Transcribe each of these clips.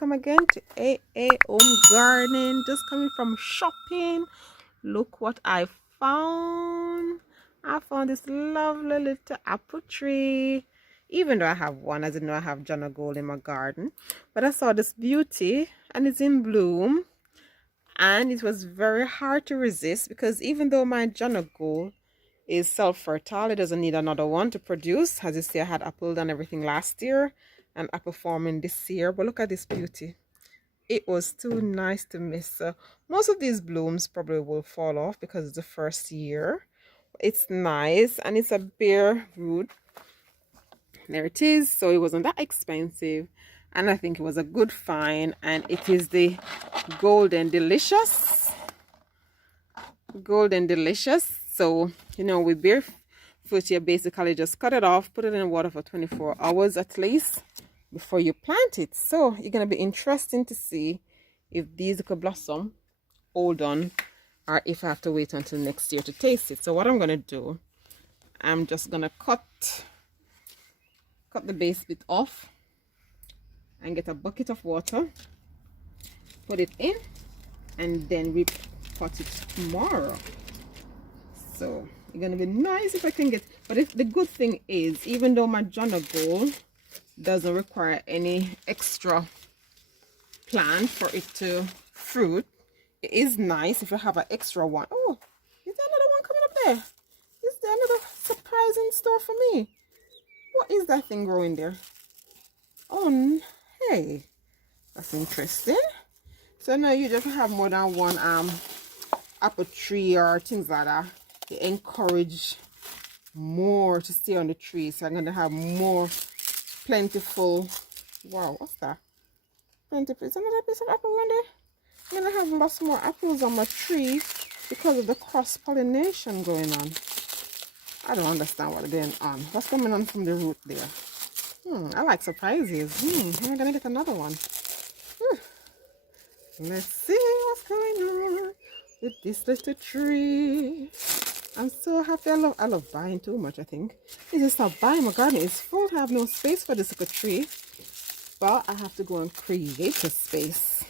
welcome again to AA Home Gardening. Just coming from shopping. Look what I found. I found this lovely little apple tree. Even though I have one, as you know, I have jonagold in my garden. But I saw this beauty and it's in bloom. And it was very hard to resist because even though my jonagold is self-fertile, it doesn't need another one to produce. As you see, I had apple and everything last year and apple forming this year. But look at this beauty. It was too nice to miss. So most of these blooms probably will fall off because it's the first year. It's nice and it's a bare root. There it is. So it wasn't that expensive and I think it was a good find, and it is the Golden Delicious. Golden Delicious. So, you know, with bare fruit, you basically just cut it off, put it in water for 24 hours at least before you plant it. So you're going to be interesting to see if these could blossom, hold on, or if I have to wait until next year to taste it. So what I'm going to do, I'm just going to cut the base bit off and get a bucket of water, put it in, and then repot it tomorrow. So it's gonna be nice if I can get, but if the good thing is, even though my jonagold doesn't require any extra plant for it to fruit, it is nice if you have an extra one. Oh, is there another one coming up there? Is there another surprise in store for me? What is that thing growing there? Oh, hey, that's interesting. So now you just have more than one apple tree or things like that. They encourage more to stay on the tree, so I'm going to have more plentiful. Wow, what's that? Plentiful. Is another piece of apple in there? I'm going to have lots more apples on my tree because of the cross-pollination going on. I don't understand what's going on. What's coming on from the root there? I like surprises. I'm going to get another one. Let's see what's going on with this little tree. I'm so happy. I love buying too much, I think. I just stop buying. My garden is full. I have no space for this little tree. But I have to go and create a space.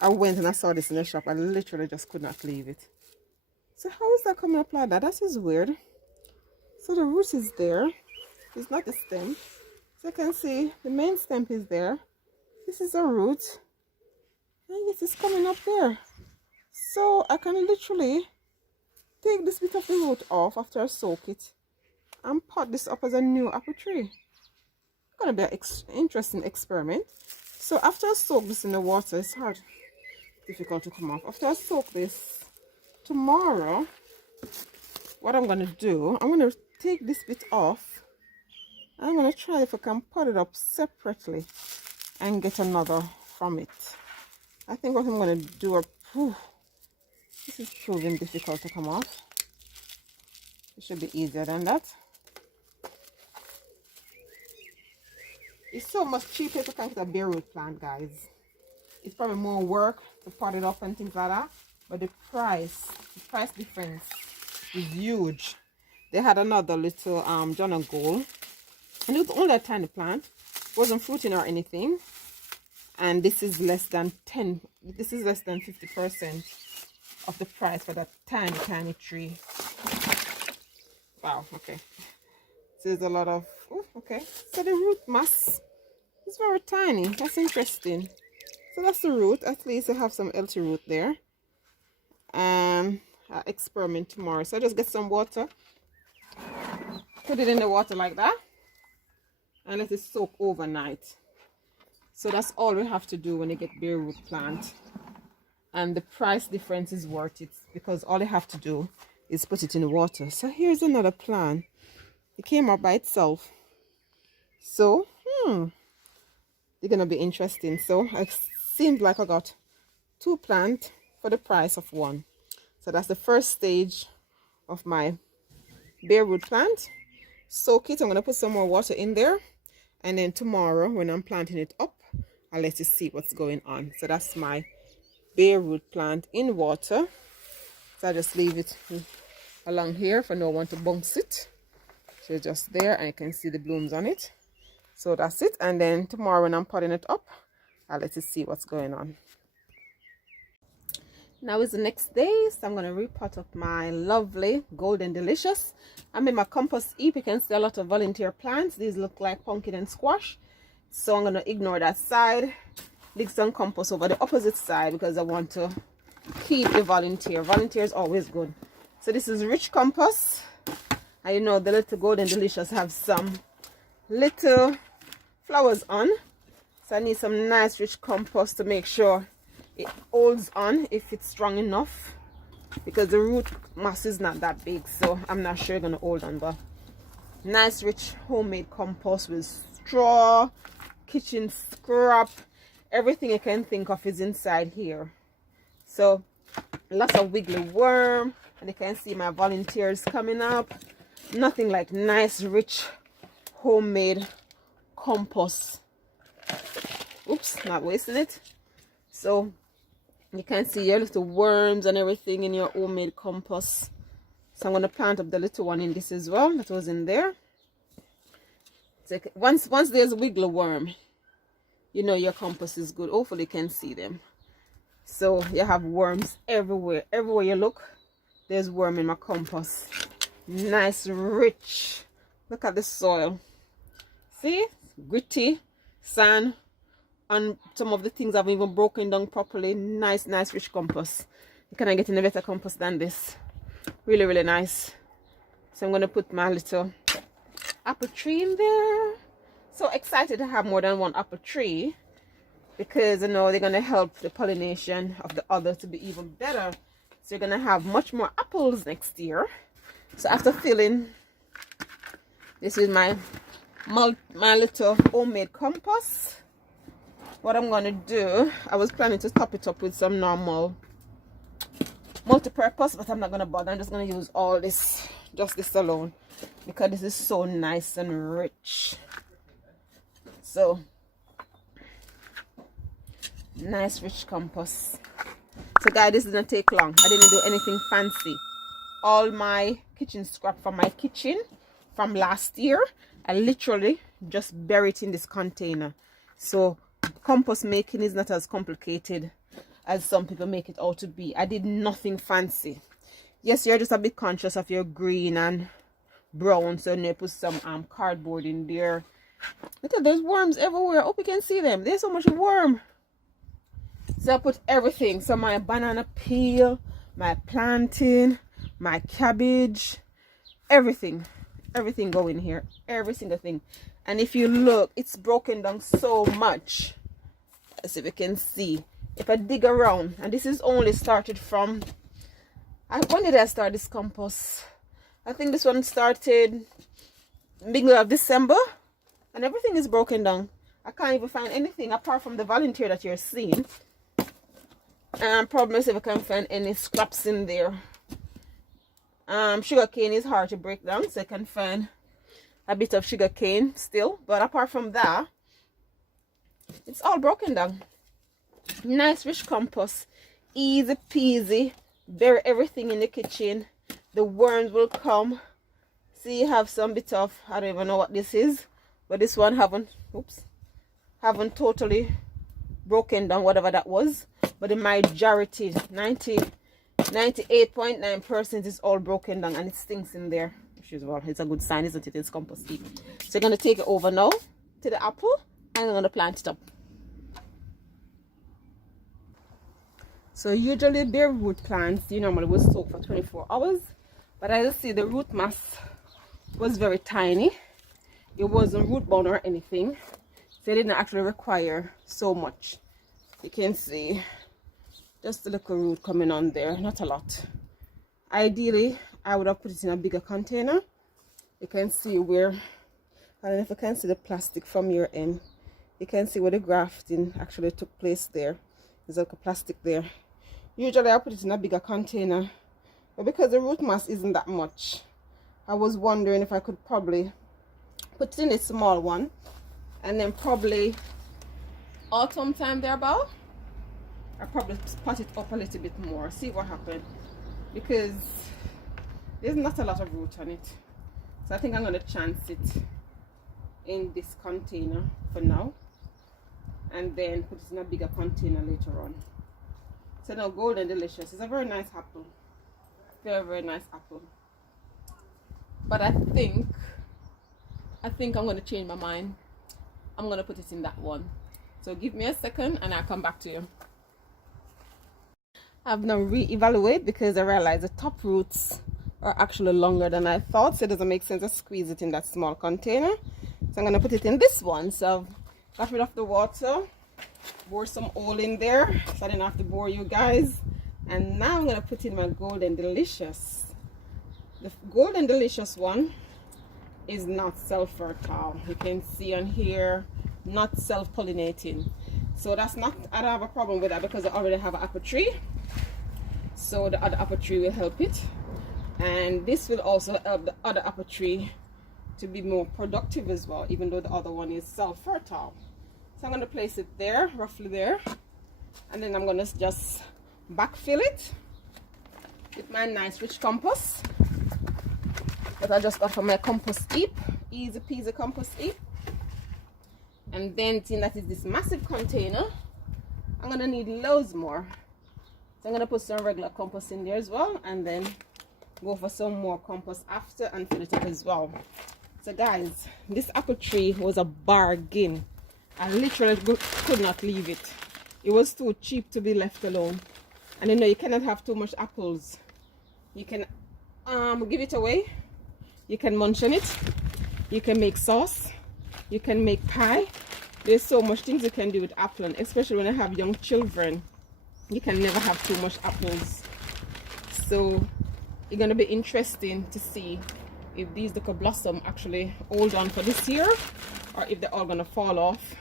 I went and I saw this in the shop. I literally just could not leave it. So how is that coming up like that? That is weird. So the root is there. It's not the stem. So you can see the main stem is there. This is a root. And it is coming up there. So I can literally take this bit of the root off after I soak it and pot this up as a new apple tree. It's going to be an interesting experiment. So after I soak this in the water, it's difficult to come off. After I soak this tomorrow, what I'm going to do, I'm going to take this bit off. I'm going to try if I can pot it up separately and get another from it. I think what I'm going to do, this is proving difficult to come off. It should be easier than that. It's so much cheaper to get a bare root plant, guys. It's probably more work to pot it up and things like that, but the price difference is huge. They had another little jonagold, and it was only a tiny plant, wasn't fruiting or anything, and this is less than 50% of the price for that tiny tree. Wow, okay. So there's a lot of, okay. So the root mass is very tiny. That's interesting. So that's the root. At least I have some healthy root there. And I'll experiment tomorrow. So I just get some water, put it in the water like that, and let it soak overnight. So that's all we have to do when you get bare root plant. And the price difference is worth it because all you have to do is put it in the water. So here's another plant. It came up by itself. So, they're going to be interesting. So it seems like I got 2 plants for the price of 1. So that's the first stage of my bare root plant. Soak it. I'm going to put some more water in there. And then tomorrow when I'm planting it up, I'll let you see what's going on. So that's my bare root plant in water. So I just leave it along here for no one to bounce it. So it's just there and you can see the blooms on it. So that's it. And then tomorrow when I'm potting it up, I'll let you see what's going on. Now is the next day, so I'm going to repot up my lovely golden delicious. I'm in my compost heap. You can see a lot of volunteer plants. These look like pumpkin and squash, so I'm going to ignore that side, dig some compost over the opposite side because I want to keep the volunteer is always good. So this is rich compost. And you know the little golden delicious have some little flowers on, so I need some nice rich compost to make sure it holds on, if it's strong enough, because the root mass is not that big, so I'm not sure it's gonna hold on. But nice rich homemade compost with straw, kitchen scrap, everything you can think of is inside here. So lots of wiggly worm, and you can see my volunteers coming up. Nothing like nice rich homemade compost. Oops, not wasting it. So you can see your little worms and everything in your homemade compost. So I'm going to plant up the little one in this as well that was in there. So once there's a wiggly worm, you know your compost is good. Hopefully you can see them. So you have worms everywhere. Everywhere you look, there's worm in my compost. Nice, rich. Look at the soil. See? Gritty, sand. And some of the things have even broken down properly. Nice rich compost. You cannot get any better compost than this. Really, really nice. So I'm going to put my little apple tree in there. So excited to have more than one apple tree, because you know they're going to help the pollination of the other to be even better. So you're going to have much more apples next year. So after filling this with my little homemade compost, what I'm going to do, I was planning to top it up with some normal multi-purpose, but I'm not going to bother. I'm just going to use all this, just this alone, because this is so nice and rich. So nice rich compost. So guys, this didn't take long. I didn't do anything fancy. All my kitchen scrap from my kitchen from last year, I literally just buried it in this container. So compost making is not as complicated as some people make it out to be. I did nothing fancy. Yes, you're just a bit conscious of your green and brown, so you put some cardboard in there. Look at those worms everywhere. Hope you can see them. There's so much worm. So I put everything. So my banana peel, my plantain, my cabbage, everything go in here, every single thing. And if you look, it's broken down so much. Let's see if you can see. If I dig around, and this is only started from, when did I start this compost? I think this one started beginning of December, and everything is broken down. I can't even find anything apart from the volunteer that you're seeing. And probably see if I can find any scraps in there. Sugar cane is hard to break down, so I can find a bit of sugar cane still, but apart from that, it's all broken down. Nice rich compost, easy peasy. Bury everything in the kitchen. The worms will come. See, you have some bit of, I don't even know what this is, but this one haven't totally broken down, whatever that was. But the majority, 98.9% is all broken down, and it stinks in there. Well, it's a good sign, isn't it? It's compost heap. So you're going to take it over now to the apple, and I'm going to plant it up. So usually bare root plants, you normally will soak for 24 hours. But as you see, the root mass was very tiny. It wasn't root bound or anything. So it didn't actually require so much. You can see just a little root coming on there, not a lot. Ideally, I would have put it in a bigger container. You can see where, I don't know if you can see the plastic from your end. You can see where the grafting actually took place there. There's like a plastic there. Usually I put it in a bigger container, but because the root mass isn't that much, I was wondering if I could probably put it in a small one, and then probably autumn time thereabout, I probably pot it up a little bit more, see what happens, because there's not a lot of root on it. So I think I'm going to chance it in this container for now. and then put it in a bigger container later on. So now Golden Delicious is a very nice apple, very, very nice apple. But I think I'm going to change my mind. I'm going to put it in that one. So give me a second and I'll come back to you. I've now re-evaluate because I realized the top roots are actually longer than I thought, so it doesn't make sense to squeeze it in that small container. So I'm going to put it in this one. So I've got rid of the water, bore some oil in there so I didn't have to bore you guys. And now I'm going to put in my Golden Delicious. The Golden Delicious one is not self-fertile. You can see on here, not self-pollinating. So that's not, I don't have a problem with that because I already have an apple tree. So the other apple tree will help it. And this will also help the other apple tree to be more productive as well, even though the other one is self-fertile. So I'm going to place it there, roughly there. And then I'm going to just backfill it with my nice rich compost that I just got from my compost heap. Easy peasy compost heap. And then seeing that is this massive container, I'm going to need loads more. So I'm going to put some regular compost in there as well, and then go for some more compost after and fill it up as well. So guys, this apple tree was a bargain. I literally could not leave it. It was too cheap to be left alone. And you know, you cannot have too much apples. You can give it away. You can munch on it. You can make sauce. You can make pie. There's so much things you can do with apple, and especially when you have young children. You can never have too much apples. So it's going to be interesting to see if these little blossom actually hold on for this year or if they're all going to fall off.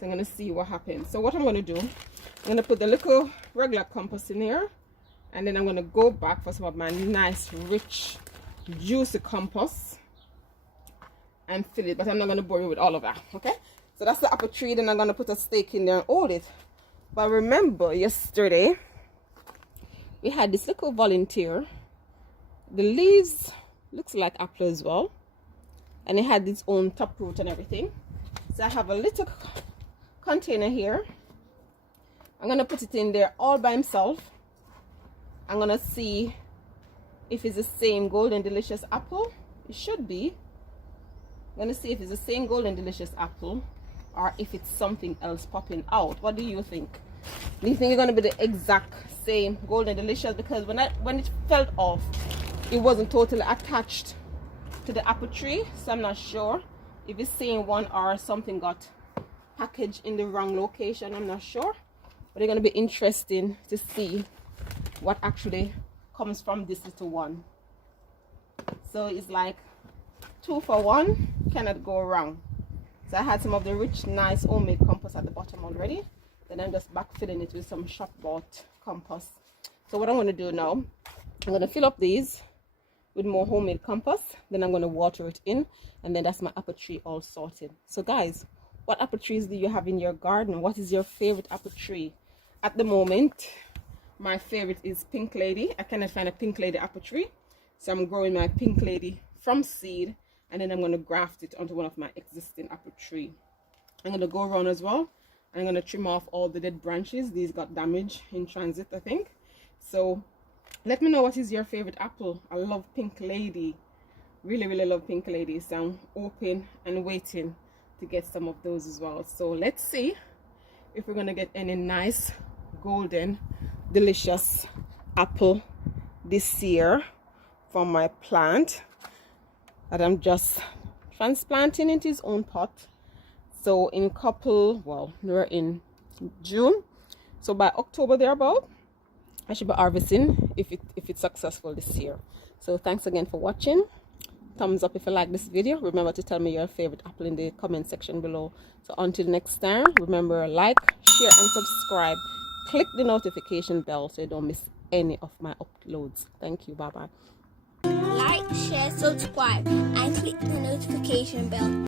So I'm going to see what happens. So what I'm going to do, I'm going to put the little regular compost in here, and then I'm going to go back for some of my nice rich juicy compost and fill it, but I'm not going to bore you with all of that. Okay, so that's the apple tree. Then I'm going to put a stake in there and hold it. But remember, yesterday we had this little volunteer. The leaves looks like apple as well, and it had its own taproot and everything. So I have a little container here. I'm gonna put it in there all by himself. I'm gonna see if it's the same Golden Delicious apple. It should be. I'm gonna see if it's the same Golden Delicious apple or if it's something else popping out. What do you think? Do you think it's gonna be the exact same Golden Delicious? Because when it fell off, it wasn't totally attached to the apple tree, so I'm not sure if it's the same one or something got packaged in the wrong location. I'm not sure, but it's gonna be interesting to see what actually comes from this little one. So it's like 2 for 1, cannot go wrong. So I had some of the rich, nice homemade compost at the bottom already. Then I'm just backfilling it with some shop bought compost. So what I'm going to do now, I'm going to fill up these with more homemade compost. Then I'm going to water it in, and then that's my apple tree all sorted. So guys, what apple trees do you have in your garden? What is your favorite apple tree? At the moment, my favorite is Pink Lady. I cannot find a Pink Lady apple tree, so I'm growing my Pink Lady from seed, and then I'm going to graft it onto one of my existing apple tree. I'm going to go around as well. I'm going to trim off all the dead branches. These got damaged in transit, I think. So let me know what is your favorite apple. I love Pink Lady. Really, really love Pink Lady. So I'm open and waiting to get some of those as well. So let's see if we're going to get any nice Golden Delicious apple this year from my plant that I'm just transplanting into its own pot. So in we're in June, so by October thereabout, I should be harvesting if it's successful this year. So thanks again for watching. Thumbs up if you like this video. Remember to tell me your favorite apple in the comment section below. So until next time, remember, like, share and subscribe. Click the notification bell so you don't miss any of my uploads. Thank you. Bye bye. Like, share, subscribe, and click the notification bell.